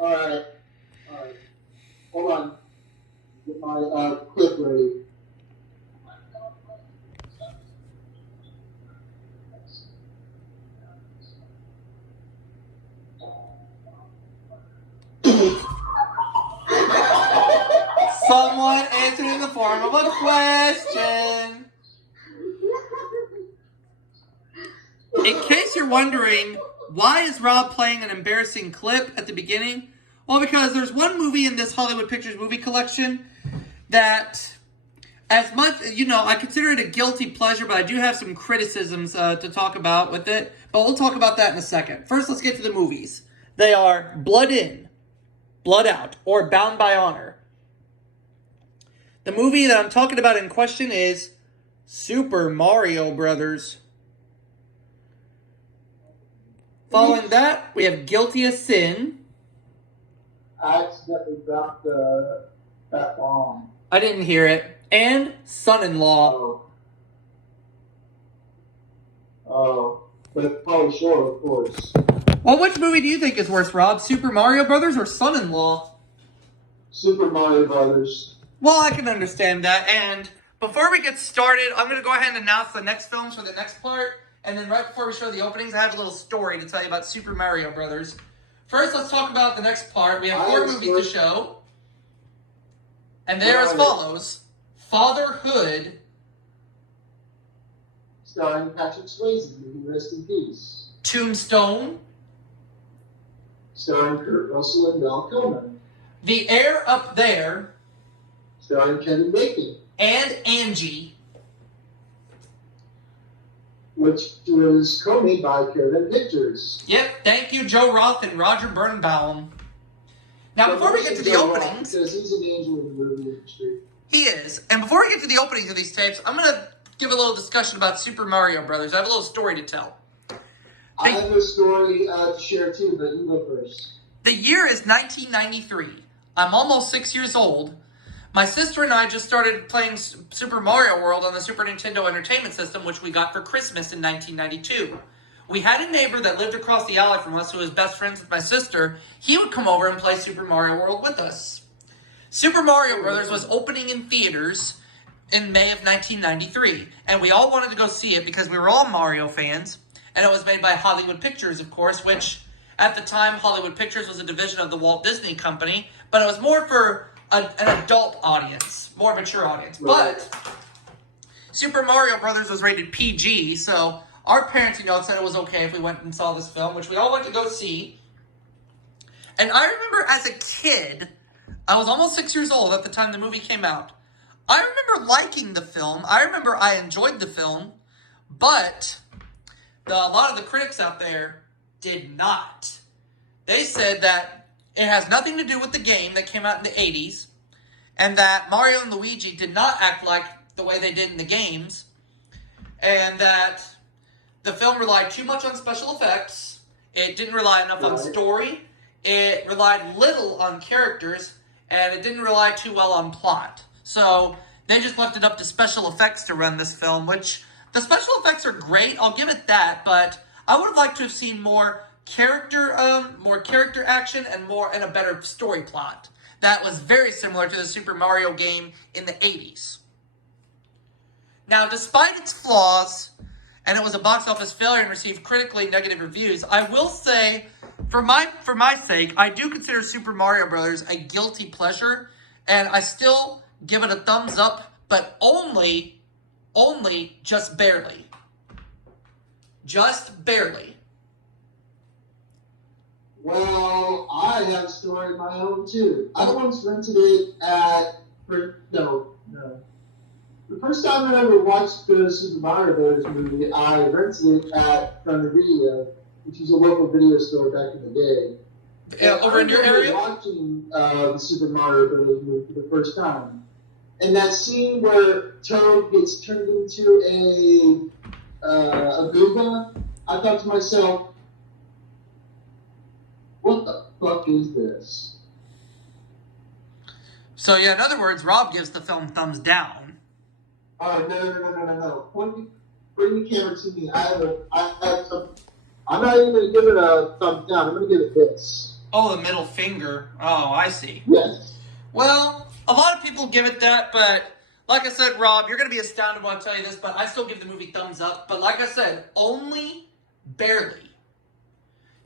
Alright. Alright. Hold on. Get my clip ready. Someone answered in the form of a question. In case you're wondering, why is Rob playing an embarrassing clip at the beginning? Well, because there's one movie in this Hollywood Pictures movie collection that, as much, I consider it a guilty pleasure, but I do have some criticisms to talk about with it. But we'll talk about that in a second. First, let's get to the movies. They are Blood In, Blood Out, or Bound by Honor. The movie that I'm talking about in question is Super Mario Brothers. Following that, we have Guilty as Sin. I accidentally dropped that bomb. I didn't hear it. And Son-in-Law. Oh. But probably sure, of course. Well, which movie do you think is worse, Rob? Super Mario Brothers or Son-in-Law? Super Mario Brothers. Well, I can understand that. And before we get started, I'm going to go ahead and announce the next films for the next part. And then right before we show the openings, I have a little story to tell you about Super Mario Brothers. First, let's talk about the next part. We have 4 movies to show. And they're as follows. Fatherhood. Starring Patrick Swayze, may he rest in peace. Tombstone. Starring Kurt Russell and Val Kilmer. The Air Up There. Starring Kevin Bacon. And Angie. Which was co-made by Caravan Pictures. Yep, thank you, Joe Roth and Roger Birnbaum. Now, before we get to the openings... Because he's an angel in the movie industry. He is. And before we get to the openings of these tapes, I'm going to give a little discussion about Super Mario Brothers. I have a little story to tell. I have a story to share too, but you go first. The year is 1993. I'm almost 6 years old. My sister and I just started playing Super Mario World on the Super Nintendo Entertainment System, which we got for Christmas in 1992. We had a neighbor that lived across the alley from us who was best friends with my sister. He would come over and play Super Mario World with us. Super Mario Brothers was opening in theaters in May of 1993, and we all wanted to go see it because we were all Mario fans, and it was made by Hollywood Pictures, of course, which at the time Hollywood Pictures was a division of the Walt Disney Company, but it was more for an adult audience, more mature audience. Right. But Super Mario Brothers was rated PG, so our parents, said it was okay if we went and saw this film, which we all went to go see. And I remember as a kid, I was almost 6 years old at the time the movie came out. I remember liking the film. I remember I enjoyed the film, but a lot of the critics out there did not. They said that it has nothing to do with the game that came out in the 80s, and that Mario and Luigi did not act like the way they did in the games, and that the film relied too much on special effects. It didn't rely enough on story. It relied little on characters, and it didn't rely too well on plot. So they just left it up to special effects to run this film, which the special effects are great, I'll give it that, but I would have liked to have seen more character action and a better story plot. That was very similar to the Super Mario game in the 80s. Now, despite its flaws, and it was a box office failure and received critically negative reviews, I will say, for my sake, I do consider Super Mario Brothers a guilty pleasure, and I still give it a thumbs up, but only just barely. Just barely. Well, I have a story of my own too. I once rented it no. The first time I ever watched the Super Mario Brothers movie, I rented it at Thunder Video, which was a local video store back in the day. Over in your area? I remember watching the Super Mario Brothers movie for the first time. And that scene where Toad gets turned into a Goomba, I thought to myself, what the fuck is this? So, yeah, in other words, Rob gives the film thumbs down. No. Bring the camera to me. I'm not even going to give it a thumbs down. I'm going to give it this. Oh, the middle finger. Oh, I see. Yes. Well, a lot of people give it that, but like I said, Rob, you're going to be astounded when I tell you this, but I still give the movie thumbs up. But like I said, only barely.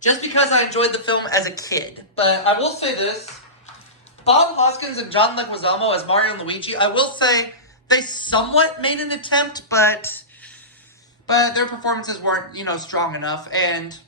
Just because I enjoyed the film as a kid. But I will say this. Bob Hoskins and John Leguizamo as Mario and Luigi, I will say they somewhat made an attempt, but their performances weren't, strong enough. And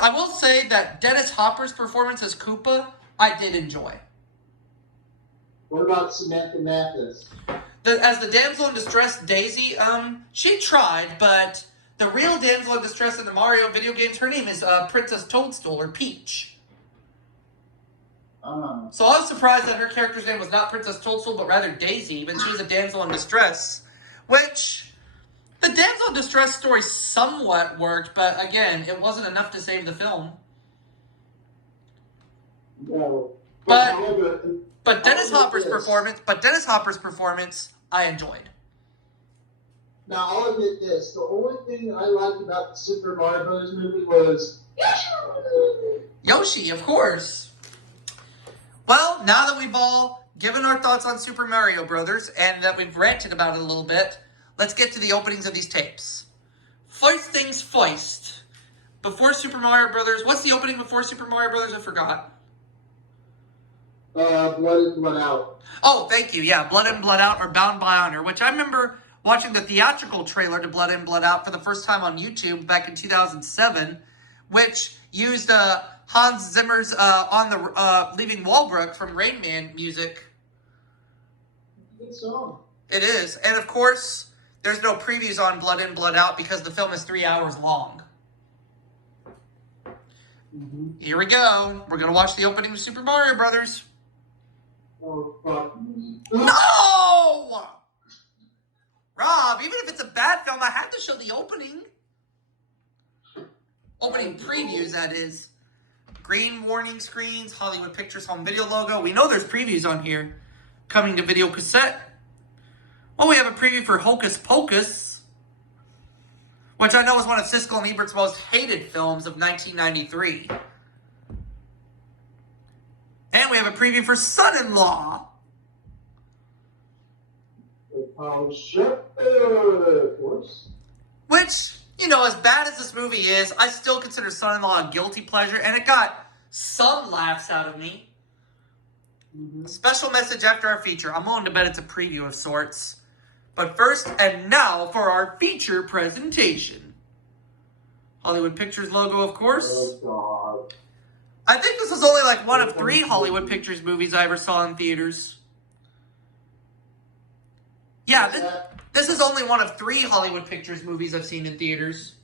I will say that Dennis Hopper's performance as Koopa, I did enjoy. What about Samantha Mathis? As the damsel in distress, Daisy, she tried, but the real damsel in distress in the Mario video games, her name is Princess Toadstool, or Peach. So I was surprised that her character's name was not Princess Toadstool, but rather Daisy, but she was a damsel in distress. Which, the damsel in distress story somewhat worked, but again, it wasn't enough to save the film. No. But Dennis Hopper's performance, I enjoyed. Now, I'll admit this. The only thing I liked about the Super Mario Bros. Movie was Yoshi, of course. Well, now that we've all given our thoughts on Super Mario Brothers and that we've ranted about it a little bit, let's get to the openings of these tapes. First things first. Before Super Mario Brothers, what's the opening before Super Mario Brothers? I forgot. Blood In, Blood Out. Oh, thank you. Yeah, Blood In, Blood Out, or Bound by Honor, which I remember watching the theatrical trailer to Blood In, Blood Out for the first time on YouTube back in 2007, which used Hans Zimmer's On the Leaving Walbrook from Rain Man music. Good song. It is. And of course, there's no previews on Blood In, Blood Out because the film is 3 hours long. Mm-hmm. Here we go. We're going to watch the opening of Super Mario Brothers. Oh, fuck me. No! Rob, even if it's a bad film, I have to show the opening. Opening previews, that is. Green warning screens, Hollywood Pictures home video logo. We know there's previews on here. Coming to video cassette. Oh, we have a preview for Hocus Pocus, which I know is one of Siskel and Ebert's most hated films of 1993. And we have a preview for Son-in-Law. Of course. Which, as bad as this movie is, I still consider Son-in-Law a guilty pleasure, and it got some laughs out of me. Mm-hmm. Special message after our feature. I'm willing to bet it's a preview of sorts. But first, and now for our feature presentation. Hollywood Pictures logo, of course. Oh, God. I think this was only like one of 3 Hollywood Pictures movies I ever saw in theaters. Yeah, this is only one of 3 Hollywood Pictures movies I've seen in theaters.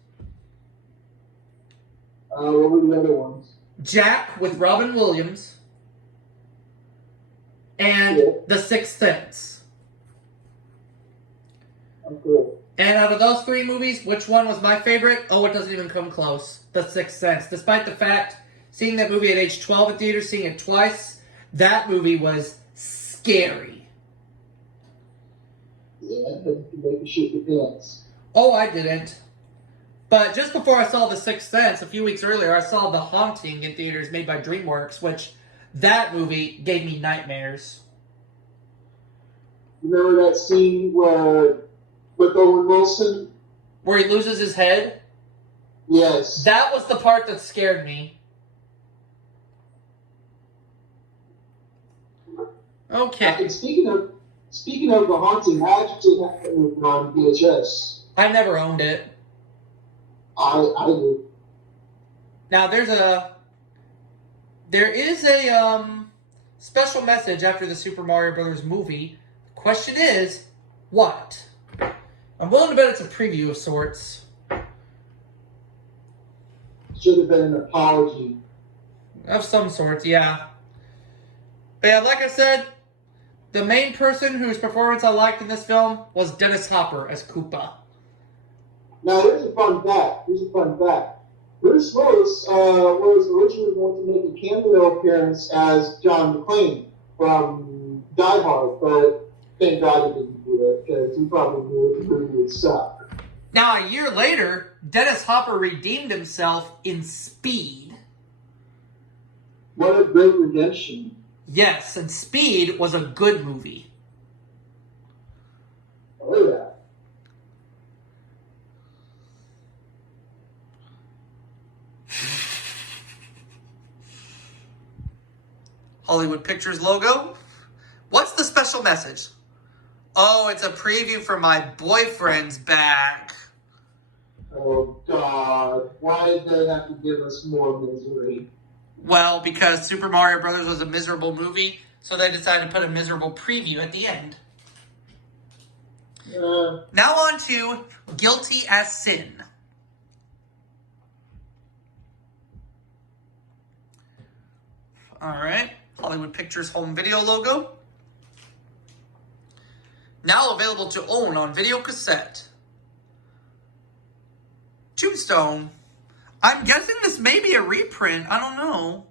What were the other ones? Jack with Robin Williams. And The Sixth Sense. Oh, cool. And out of those 3 movies, which one was my favorite? Oh, it doesn't even come close. The Sixth Sense. Despite the fact, seeing that movie at age 12 in theaters, seeing it twice, that movie was scary. Yeah, you make you shit your pants. Oh, I didn't. But just before I saw The Sixth Sense, a few weeks earlier, I saw The Haunting in theaters made by DreamWorks, which that movie gave me nightmares. You remember that scene with Owen Wilson? Where he loses his head? Yes. That was the part that scared me. Okay. And speaking of The Haunting, I actually have that movie on VHS. I never owned it. I do. Now there is a special message after the Super Mario Brothers movie. The question is, what? I'm willing to bet it's a preview of sorts. Should have been an apology. Of some sorts, yeah. But yeah, like I said, the main person whose performance I liked in this film was Dennis Hopper as Koopa. Now, here's a fun fact. Bruce Willis was originally going to make a cameo appearance as John McClane from Die Hard, but thank God he didn't do it, because he probably knew the movie would suck. Now, a year later, Dennis Hopper redeemed himself in Speed. What a great redemption. Yes, and Speed was a good movie. Oh, yeah. Hollywood Pictures logo. What's the special message? Oh, it's a preview for my boyfriend's back. Oh, God. Why did they have to give us more misery? Well, because Super Mario Brothers was a miserable movie, so they decided to put a miserable preview at the end. Now on to Guilty as Sin. Alright, Hollywood Pictures home video logo. Now available to own on video cassette. Tombstone. I'm guessing this may be a reprint. I don't know.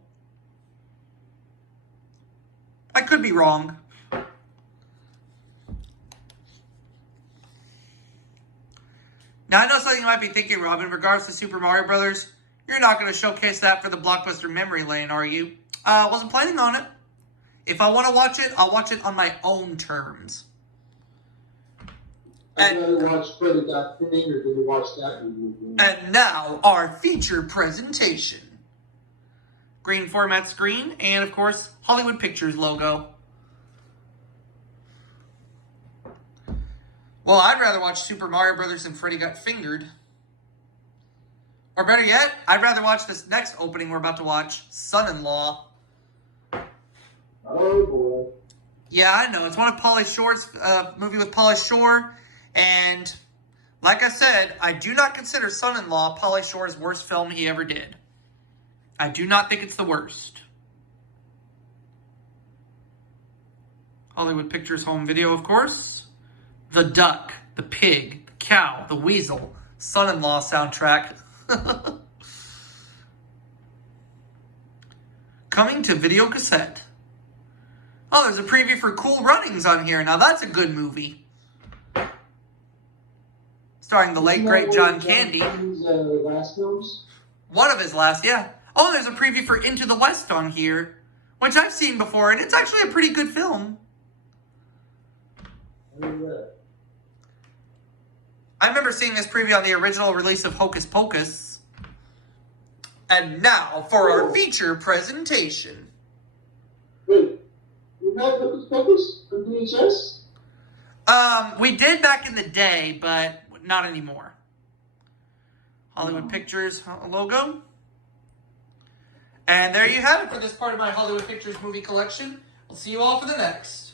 I could be wrong. Now, I know something you might be thinking, Rob, in regards to Super Mario Brothers. You're not going to showcase that for the Blockbuster memory lane, are you? Wasn't planning on it. If I want to watch it, I'll watch it on my own terms. I'd rather watch Freddy Got Fingered than to watch that movie. And now, our feature presentation. Green format screen, and of course, Hollywood Pictures logo. Well, I'd rather watch Super Mario Brothers than Freddy Got Fingered. Or better yet, I'd rather watch this next opening we're about to watch, Son-in-Law. Oh, boy. Yeah, I know. It's one of Pauly Shore's movie with Pauly Shore. And like I said, I do not consider Son-in-Law Pauly Shore's worst film he ever did. I do not think it's the worst. Hollywood Pictures home video, of course. The duck, the pig, the cow, the weasel, Son-in-Law soundtrack. Coming to video cassette. Oh, there's a preview for Cool Runnings on here. Now that's a good movie. Starring the late, great John Candy. Last films? One of his last, yeah. Oh, there's a preview for Into the West on here, which I've seen before, and it's actually a pretty good film. I remember seeing this preview on the original release of Hocus Pocus. And now for our feature presentation. Wait, you have Hocus Pocus on VHS? We did back in the day, but not anymore. Hollywood Pictures logo. And there you have it for this part of my Hollywood Pictures movie collection. We'll see you all for the next.